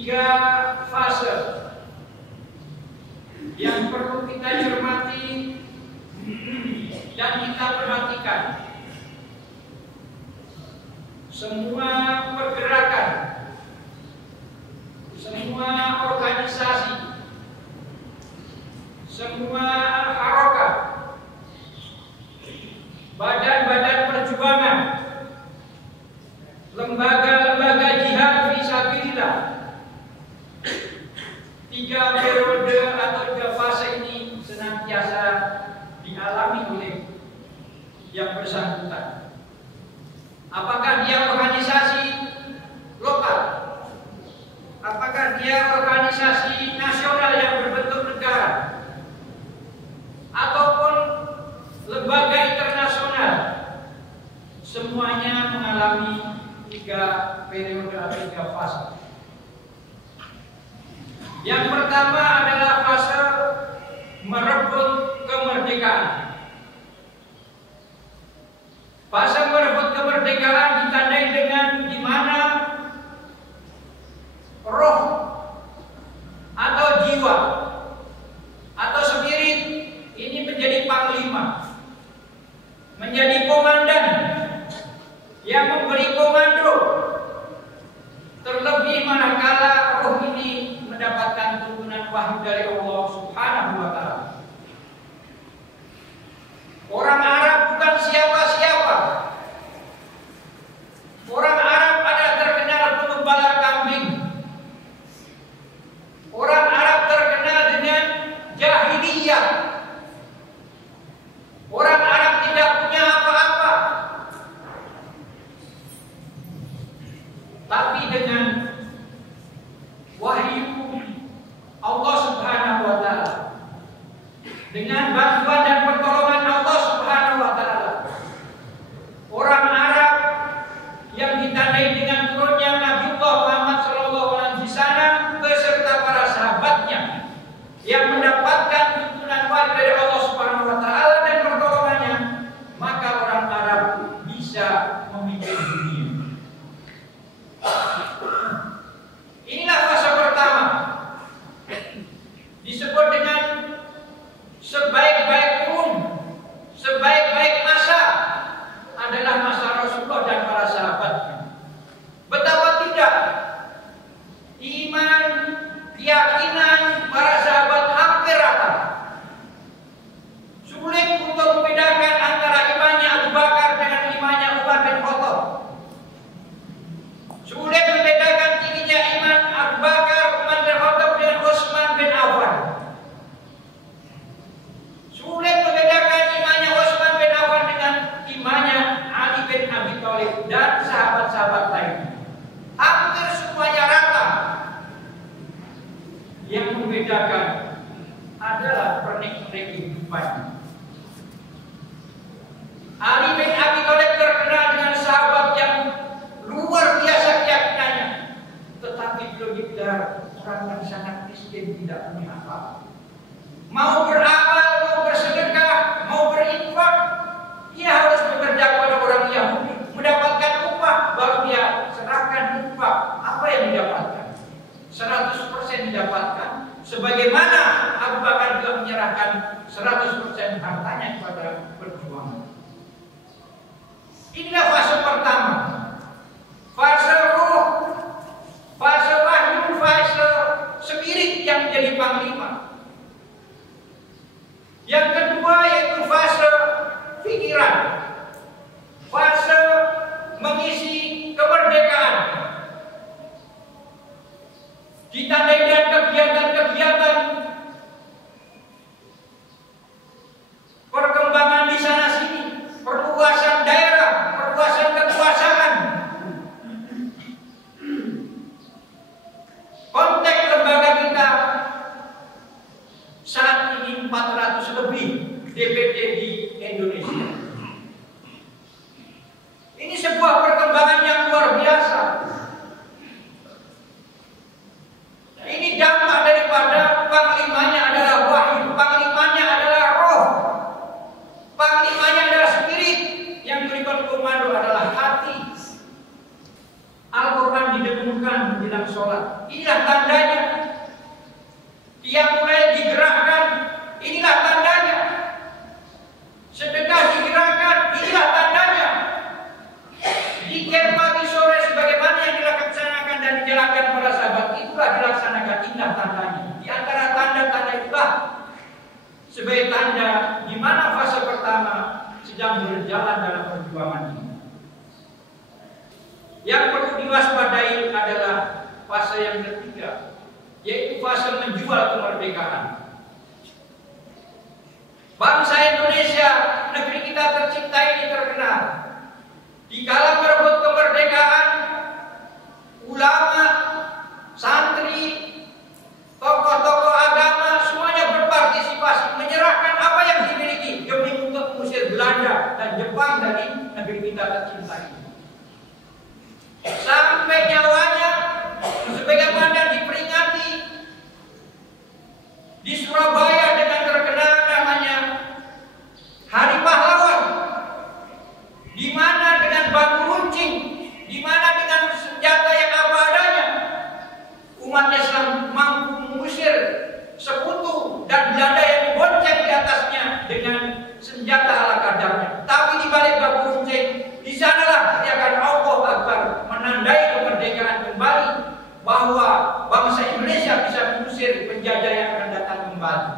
tiga fase yang perlu kita cermati dan kita perhatikan. Semua pergerakan, semua organisasi, semua harokat, badan-badan perjuangan, lembaga-lembaga jihad fisabilillah, tiga periode atau tiga fase ini senantiasa dialami oleh yang bersangkutan. Apakah dia organisasi lokal? Apakah dia organisasi nasional yang berbentuk negara? Ataupun lembaga internasional? Semuanya mengalami tiga periode atau tiga fase. Yang pertama adalah fase merebut kemerdekaan. Fase merebut kemerdekaan ditandai dengan di mana roh atau jiwa atau spirit ini menjadi panglima, menjadi komandan yang memberi komando, terlebih manakala roh ini mendapatkan tuntunan wahyu dari Allah Subhanahu wa Ta'ala. Orang Arab bukan siapa-siapa. Orang Arab ada terkenal pengembala kambing. Orang Arab terkenal dengan jahiliyah. Orang Arab tidak punya apa-apa. Tapi dengan wahyu Allah Subhanahu wa Ta'ala, dengan bantuan dan pertolongan Allah Subhanahu wa Ta'ala, orang Arab yang ditandai dengan turunnya Nabiullah Muhammad SAW beserta para sahabatnya yang mendapatkan tuntunan wahyu dari Allah Subhanahu wa Ta'ala dan pertolongannya, maka orang Arab bisa memimpin dunia. Inilah fase pertama, disebut dengan sebaik-baik kurun, sebaik-baik masa adalah masa Rasulullah dan para sahabatnya. Betapa tidak, iman, keyakinan para sahabat hampir rata. Sulit untuk membedakan antara imannya Abu Bakar dengan imannya Umar bin Khattab. Sulit membedakan tingginya iman Abu Bakar, Umar bin Khattab dengan Utsman bin Affan. Sulit membedakan imannya Utsman bin Affan dengan imannya Ali bin Abi Thalib dan sahabat-sahabat lainnya. Hampir semuanya rata. Yang membedakan adalah pernik-pernik kehidupan. Ali bin Abi Thalib terkenal dengan sahabat yang luar biasa keyakinannya, tetapi beliau dibilang orang yang sangat miskin, tidak punya apa-apa. Mau beramal, mau bersedekah, mau berinfak, dia harus bekerja kepada orang Yahudi, mendapatkan upah, baru dia serahkan upah. Apa yang didapatkan? 100% didapatkan. Sebagaimana Abu Bakar juga menyerahkan 100% hartanya kepada perjuangan. Inilah fase pertama, fase ruh, fase wahyu, fase spirit yang menjadi panglima. Yang kedua yaitu fase pikiran, fase mengisi kemerdekaan, ditandai dengan kegiatan-kegiatan perkembangan di sana sini, perluasan daerah, perluasan kekuasaan. Konteks lembaga kita saat ini 400 lebih DPD di Indonesia. Ini sebuah perkembangan yang luar biasa. Ini sebagai tanda di mana fase pertama sedang berjalan dalam perjuangan ini. Yang perlu diwaspadai adalah fase yang ketiga, yaitu fase menjual kemerdekaan. Bangsa Indonesia, negeri kita tercipta ini terkenal. Di kala merebut kemerdekaan, ulama, santri, tokoh-tokoh agama semuanya berpartisipasi menyerahkan apa yang dimiliki demi untuk mengusir Belanda dan Jepang dari negeri kita tercinta ini. Sampai nyawanya sebagaimana diperingati di Surabaya dengan terkenal namanya Hari Pahlawan, di mana dengan bambu runcing, di mana dengan senjata yang apa adanya umat Islam mampu mengusir sekutu dan Belanda yang bonceng di atasnya dengan senjata ala kadarnya. Tapi di balik bambu runcing, di sanalah teriakan Allah Akbar menandai kemerdekaan kembali, bahwa bangsa Indonesia bisa mengusir penjajah yang akan datang kembali.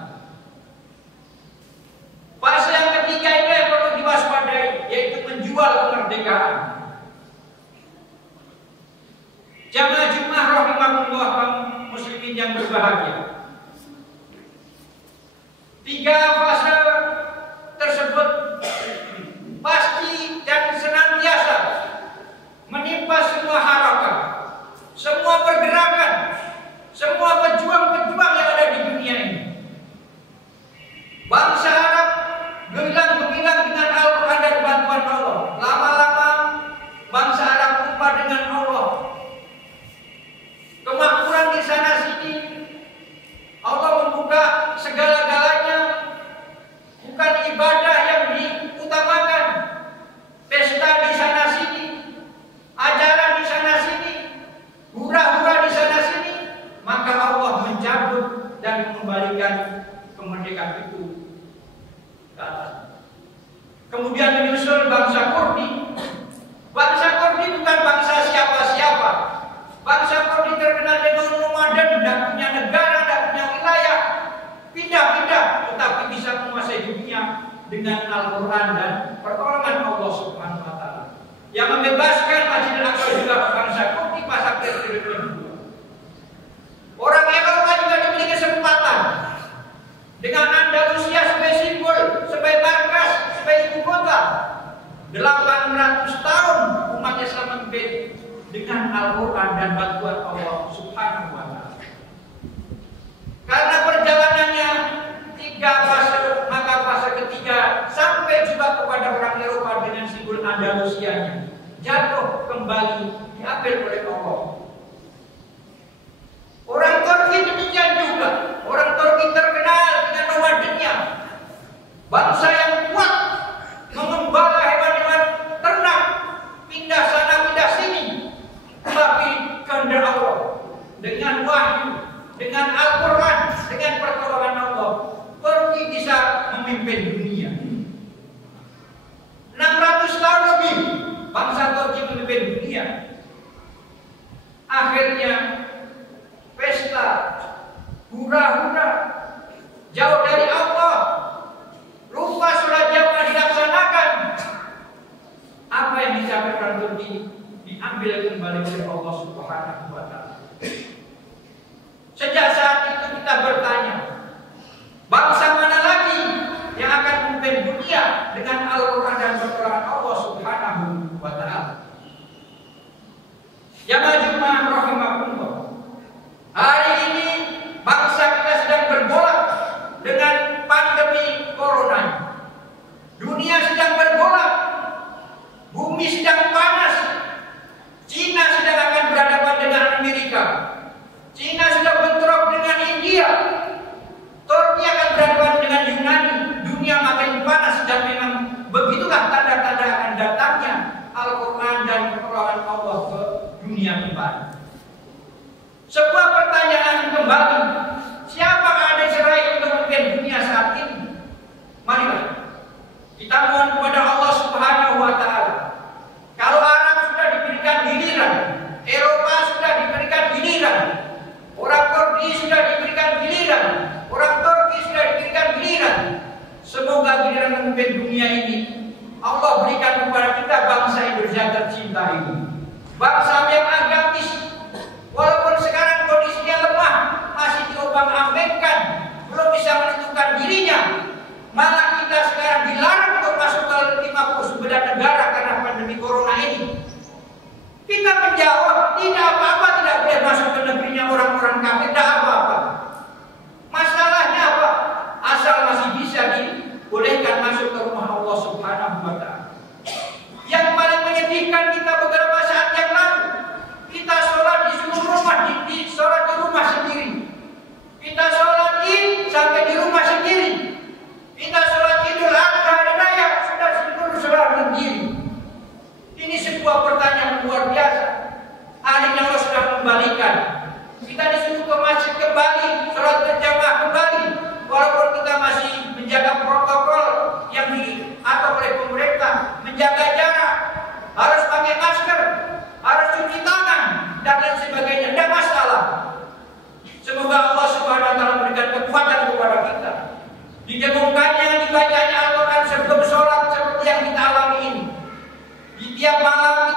Fase yang ketiga ini yang perlu diwaspadai, yaitu menjual kemerdekaan. Jamaah Jumat rahimahullah kaum muslimin yang berbahagia. 3 fase tersebut pasti dan senantiasa menimpa semua harapan, semua pergerakan, semua pejuang-pejuang yang ada di dunia ini. Bangsa Arab gemilang-gemilang dengan Al-Quran dan bantuan Allah. Lama-lama bangsa Arab lupa dengan Allah. Kemakmuran di sana sini, Allah membuka segala-galanya. Bukan ibadah yang diutamakan, pesta di sana sini, ajaran di sana sini, hura-hura di sana sini, maka Allah mencabut dan mengembalikan kemerdekaan itu ke atas. Kemudian menyusul bangsa Kurdi. Bangsa Kurdi bukan bangsa siapa-siapa. Bangsa Kurdi terkenal dengan nomaden, tidak punya negara, tidak punya wilayah, pindah-pindah, tetapi bisa menguasai dunia dengan Al-Quran dan pertolongan Allah Subhanahu wa Ta'ala, yang membebaskan Masjidil Aqsa juga bangsa Kurdi pasca periode kedua. Orang Eropa juga diberi kesempatan dengan Andalusia sebagai simbol, sebagai markas, sebagai ibu kota. 800 tahun umat Islam memimpin dengan Al-Quran dan bantuan Allah Subhanahu wa Ta'ala. Karena perjalanannya 3 fase, maka fase ketiga sampai juga kepada orang Eropa dengan simbol Andalusianya jatuh kembali diambil oleh Allah. Orang Turki demikian juga. Orang Turki terkenal dengan nomadennya, bangsa yang kuat, mengembala hewan-hewan ternak, pindah sana pindah sini, tapi kehendak Allah dengan wahyu, dengan Al-Quran, dengan pertolongan Allah, Turki bisa memimpin dunia. 600 tahun lebih bangsa Turki memimpin dunia. Akhirnya pesta, hura-hura, jauh dari Allah, lupa sholat jamaah dilaksanakan. Apa yang dicapai orang Turki diambil kembali oleh Allah Subhanahu wa Ta'ala. Sejak saat itu kita bertanya, bangsa mana lagi yang akan memimpin dunia dengan Al-Quran dan pertolongan Allah Subhanahu wa Ta'ala? Jamaah Jumat rahimahullah, hari ini bangsa kita sedang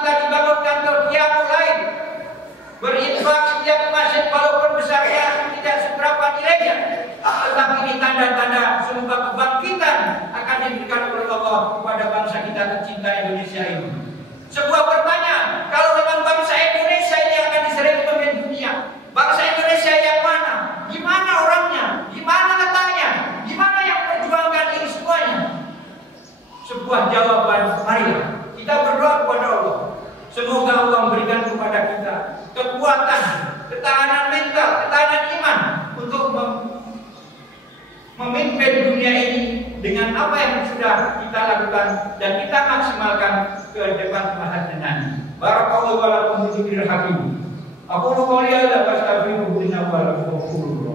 kita dibangun kantor Qiyamul Lail, berinfak setiap masjid walaupun besarnya tidak seberapa nilainya, tetapi ini tanda-tanda semoga kebangkitan akan diberikan oleh Allah kepada bangsa kita tercinta Indonesia ini. Sebuah pertanyaan, kalau memang bangsa Indonesia ini akan diseret pemimpin dunia, bangsa Indonesia yang mana? Gimana orangnya? Gimana katanya? Gimana yang perjuangkan ini semuanya? Sebuah jawaban, marilah kita berdoa kepada Allah. Semoga Allah memberikan kepada kita kekuatan, ketahanan mental, ketahanan iman untuk memimpin dunia ini dengan apa yang sudah kita lakukan dan kita maksimalkan ke depan masa nanti. Barakallahu wa lakum fi dzikril hakim. Aku qouli hadza fastaghfiruhu innahu huwal ghafurur rahim.